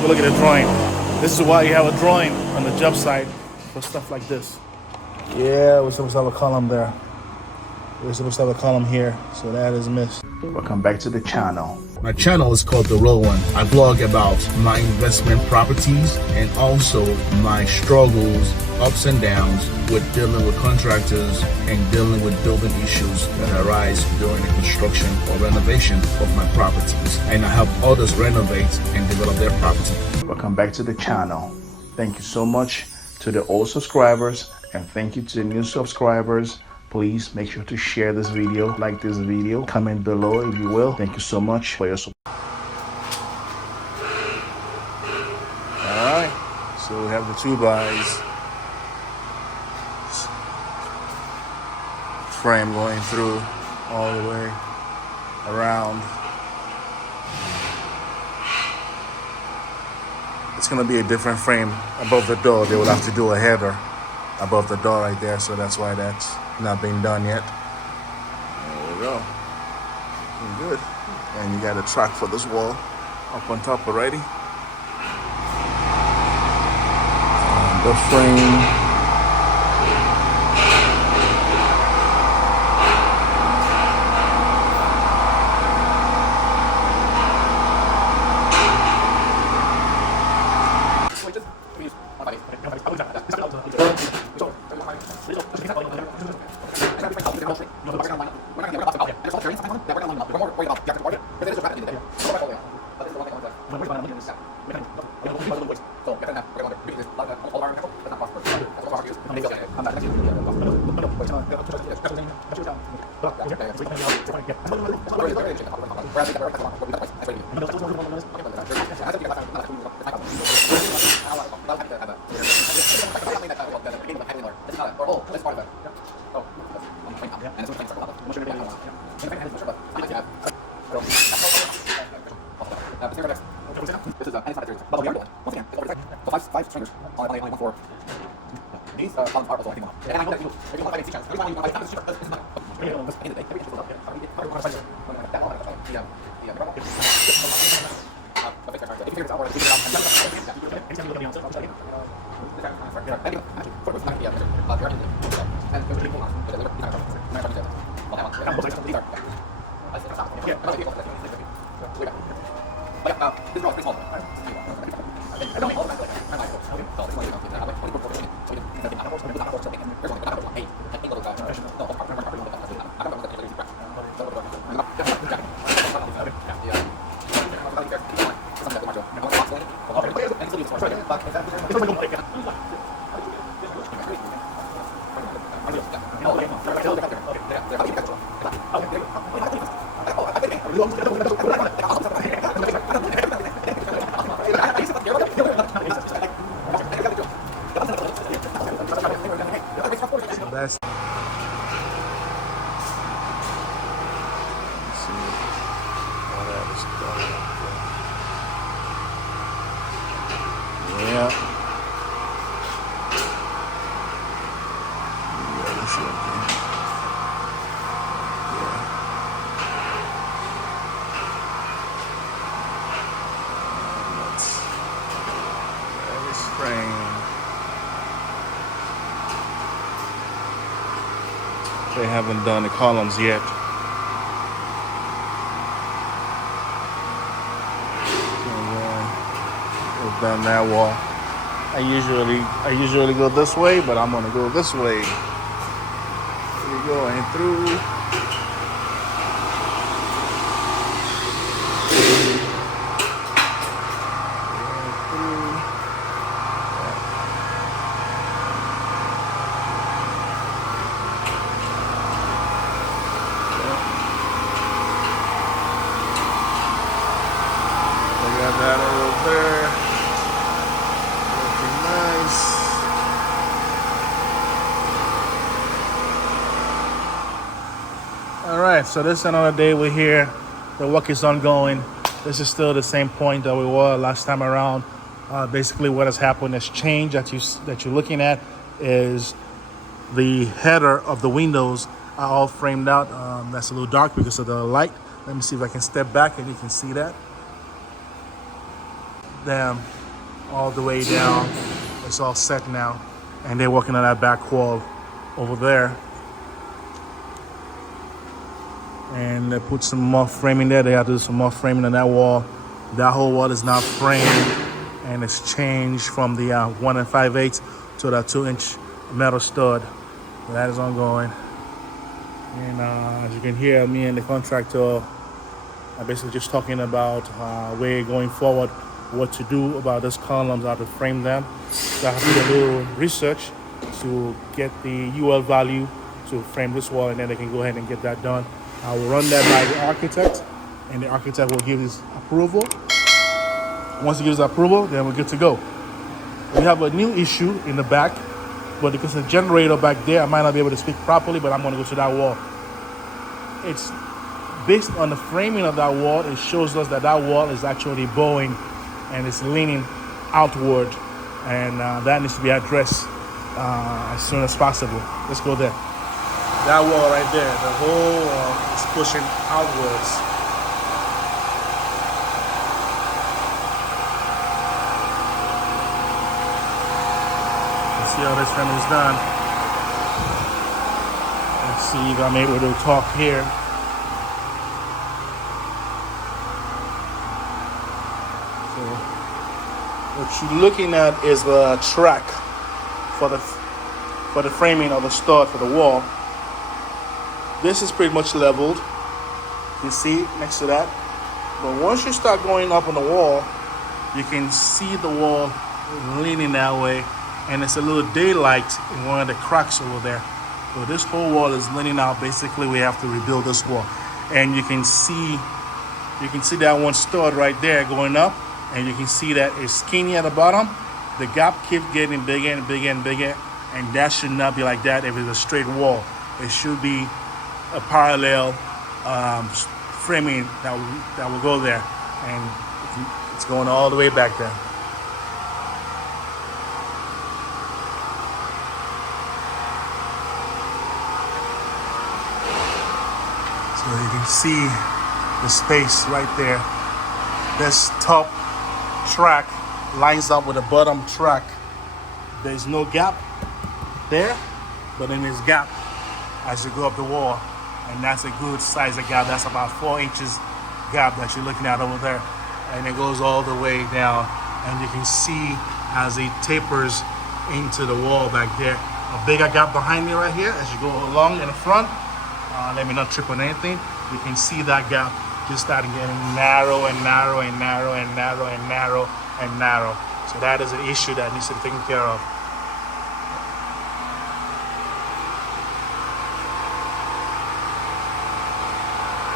Let's go look at the drawing. This is why you have a drawing on the job site for stuff like this. Yeah, we're supposed to have a column there. We're supposed to have a column here, so that is missed. Welcome back to the channel. My channel is called TheRilwan. I blog about my investment properties and also my struggles, ups and downs with dealing with contractors and dealing with building issues that arise during the construction or renovation of my properties. And I help others renovate and develop their property. Welcome back to the channel. Thank you so much to the old subscribers and thank you to the new subscribers. Please make sure to share this video, like this video, comment below if you will. Thank you so much for your support. Alright, so we have the 2x frame going through all the way around. It's going to be a different frame above the door. They will have to do a header above the door right there, so that's why that's not been done yet. There we go. Good. And you got a track for this wall up on top already. And the frame. Five stringers on one floor. These columns are also, I think, and I know that if you want to find channels, every time you find cheaper, this is not. This draw is pretty small. That's they haven't done the columns yet. We've done that wall. I usually go this way, but I'm gonna go this way. We're going through. That over there, looking nice. All right, so this is another day we're here. The work is ongoing. This is still the same point that we were last time around. Basically, what has happened has changed. That you're looking at is the header of the windows are all framed out. That's a little dark because of the light. Let me see if I can step back and you can see that. them all the way down. It's all set now. And they're working on that back wall over there. And they put some more framing there. They have to do some more framing on that wall. That whole wall is now framed, and it's changed from the 1 5/8 to the 2-inch metal stud. So that is ongoing. And as you can hear, me and the contractor are basically just talking about way going forward, what to do about those columns, how to frame them. So I have to do a little research to get the UL value to frame this wall, and then they can go ahead and get that done. I will run that by the architect, and the architect will give his approval. Once he gives approval, then we're good to go. We have a new issue in the back, but because the generator back there, I might not be able to speak properly, but I'm going to go to that wall. It's based on the framing of that wall. It shows us that that wall is actually bowing and it's leaning outward, and that needs to be addressed as soon as possible. Let's go there. That wall right there, the whole wall is pushing outwards. Let's see how this frame is done. Let's see if I'm able to talk here. So what you're looking at is the track for the framing of the stud for the wall. This is pretty much leveled. You see next to that. But once you start going up on the wall, you can see the wall leaning that way, and it's a little daylight in one of the cracks over there. So this whole wall is leaning out. Basically, we have to rebuild this wall. And you can see that one stud right there going up, and you can see that it's skinny at the bottom. The gap keeps getting bigger and bigger and bigger, and that should not be like that if it's a straight wall. It should be a parallel framing that will go there, and it's going all the way back there. So you can see the space right there. This top track lines up with the bottom track. There's no gap there, but then there's gap as you go up the wall, and that's a good size of gap. That's about 4 inches gap that you're looking at over there, and it goes all the way down, and you can see as it tapers into the wall back there. A bigger gap behind me right here as you go along in the front. Let me not trip on anything. You can see that gap just starting getting narrow and narrow and narrow and narrow and narrow and narrow. So that is an issue that needs to be taken care of.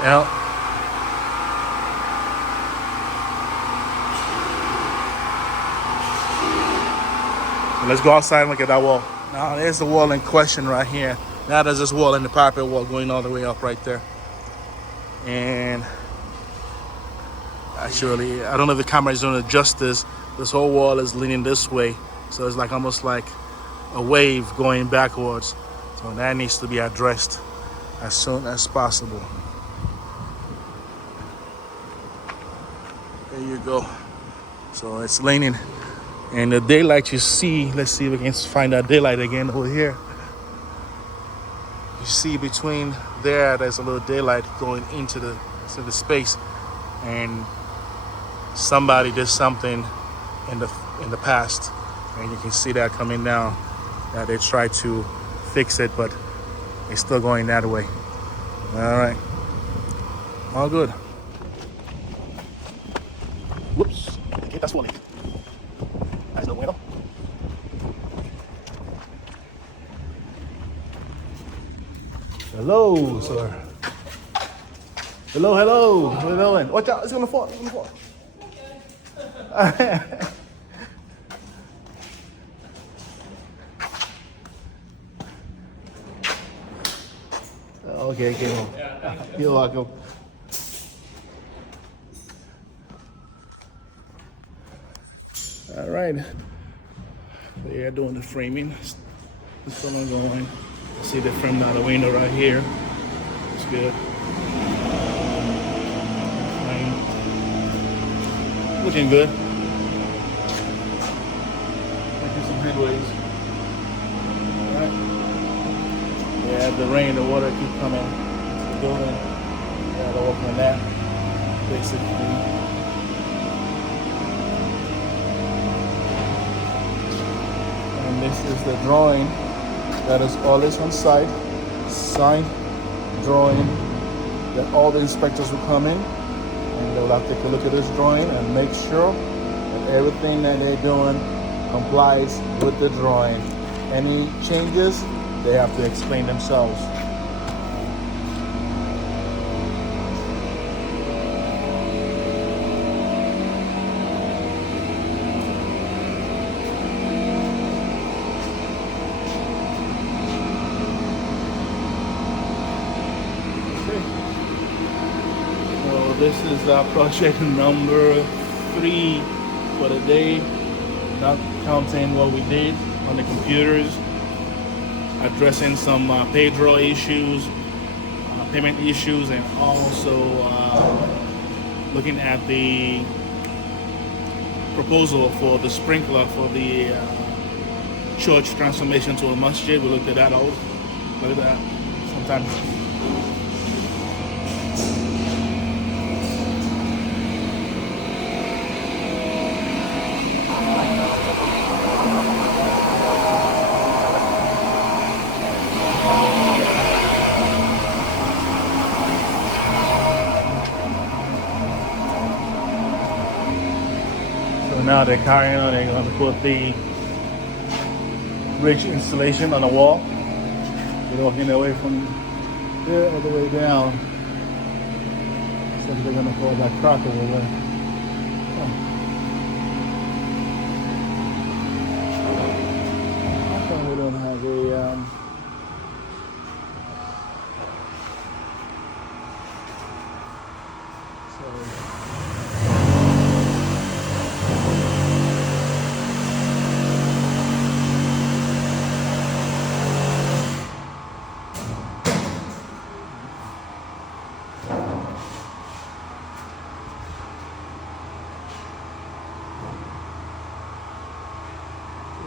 Well, so let's go outside and look at that wall. Now there's the wall in question right here. Now there's this wall and the parapet wall going all the way up right there. And actually, I don't know if the camera is doing it justice. This whole wall is leaning this way. So it's like almost like a wave going backwards. So that needs to be addressed as soon as possible. There you go. So it's leaning. And the daylight you see, let's see if we can find that daylight again over here. You see between there's a little daylight going into the space, and somebody did something in the past, and you can see that coming down, that they tried to fix it, but it's still going that way. All right, all good. Whoops, okay, that's one. That's no bueno. Hello, sir. Hello, hello. How you doing? Watch out, it's gonna fall. It's gonna fall. Okay, you're welcome. All right. They are doing the framing. It's still ongoing. See the frame out the window right here. It's good. Looking good. sideways. Right? Yeah, the rain, the water keep coming into the building. Yeah, they're working on that, basically. And this is the drawing that is always on site, signed drawing that all the inspectors will come in and they'll have to take a look at this drawing and make sure that everything that they're doing complies with the drawing. Any changes, they have to explain themselves. So this is project number 3 for the day, not counting what we did on the computers, addressing some payroll issues, payment issues, and also looking at the proposal for the sprinkler for the church transformation to a masjid. We looked at that out. Look at that. Sometimes. Now they're carrying on, they're going to put the bridge installation on the wall. They're walking their way from there all the way down. So they're going to call that crack over there. How come we don't have a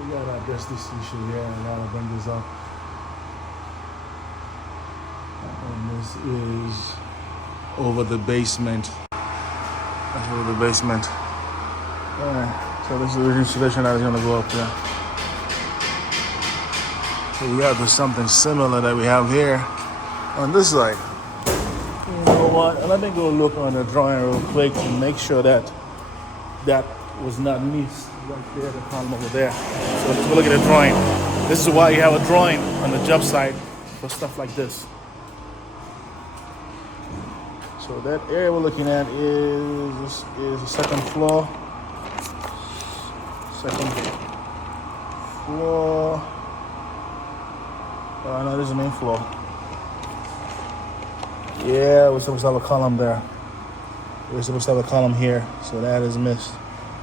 we gotta address this issue here and I gotta bring this up. And this is over the basement. That's over the basement. Alright, so this is the installation that is gonna go up there. So we have something similar that we have here on this side. You know what? Let me go look on the drawing real quick to make sure that that was not missed. Right there, the column over there. So let's go look at the drawing. This is why you have a drawing on the job site for stuff like this. So that area we're looking at is the second floor. Second floor. Oh, no, this is the main floor. Yeah, we're supposed to have a column there. We're supposed to have a column here, so that is missed.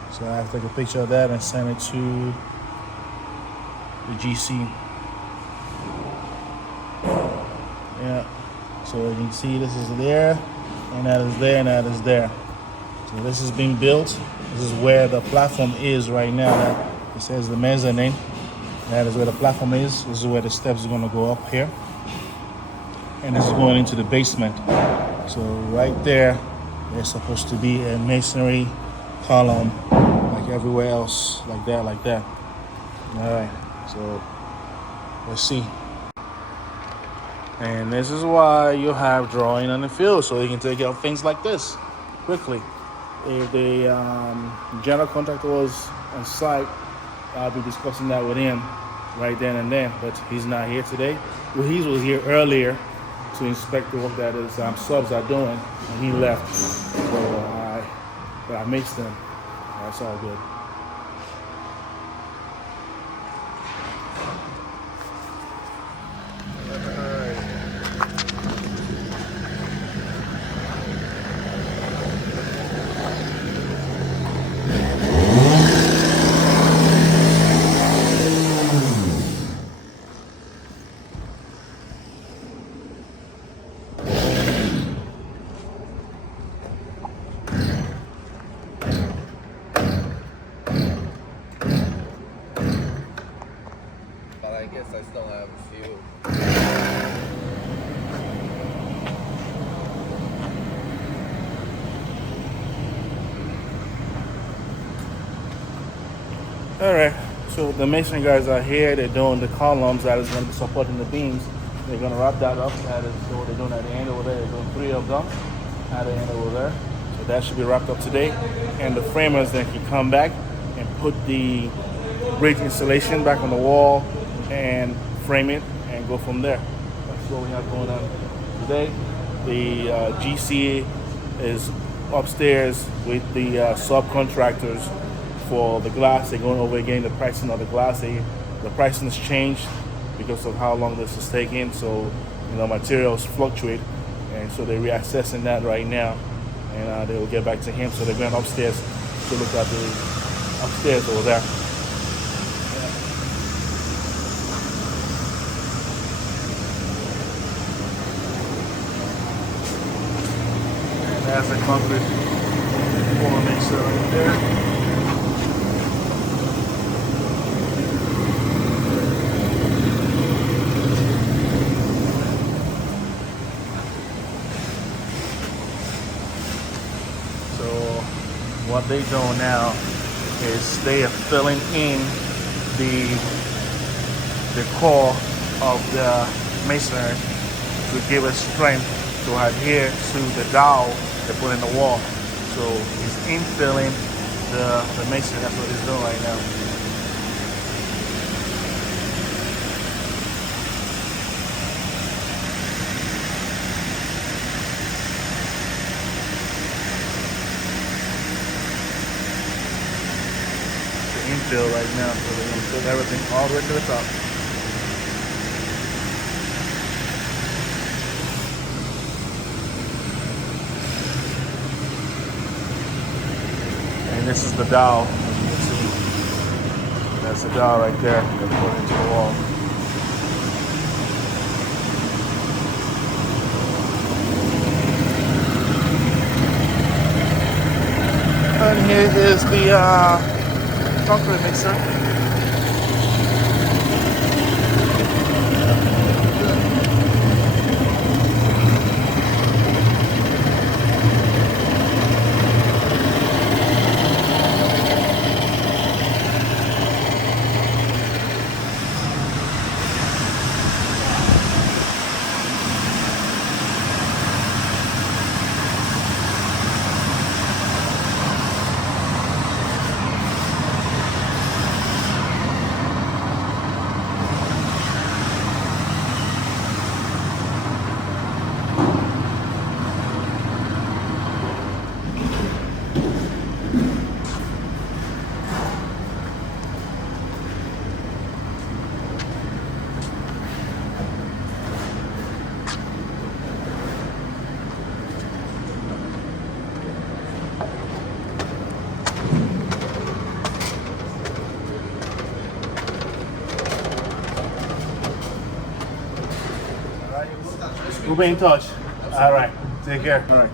So I have to take a picture of that and send it to the GC. Yeah, so you can see this is there, and that is there, and that is there. So this is being built. This is where the platform is right now. That it says the mezzanine. That is where the platform is. This is where the steps are going to go up here. And this is going into the basement. So right there, there's supposed to be a masonry column like everywhere else, like that, like that. All right, so let's see. And this is why you have drawing on the field, so you can take out things like this quickly. If the general contractor was on site, I'll be discussing that with him right then and there, but he's not here today. Well, he was here earlier to inspect the work that his subs are doing, and he left. So I mixed them. That's all good. guess I still have a few. All right, so the mason guys are here. They're doing the columns that is going to be supporting the beams. They're going to wrap that up. That is what they're doing at the end over there. They're doing 3 of them at the end over there. So that should be wrapped up today. And the framers then can come back and put the bridge installation back on the wall and frame it and go from there. That's what we have going on today. The GC is upstairs with the subcontractors for the glass. They're going over again the pricing of the glass. The pricing has changed because of how long this is taking. So, materials fluctuate, and so they're reassessing that right now, and they will get back to him. So they're going upstairs to look at the upstairs over there. And that's the concrete form mixer right there. What they do now is they are filling in the core of the masonry to give it strength to adhere to the dowel they put in the wall. So he's infilling the masonry. That's what he's doing right now. Infill right now, so they're going to fill everything all the way to the top. And this is the dowel, as you can see. That's the dowel right there that put into the wall. And here is the concrete mixer. We'll be in touch. All right. Take care. All right.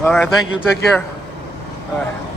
All right. Thank you. Take care. All right.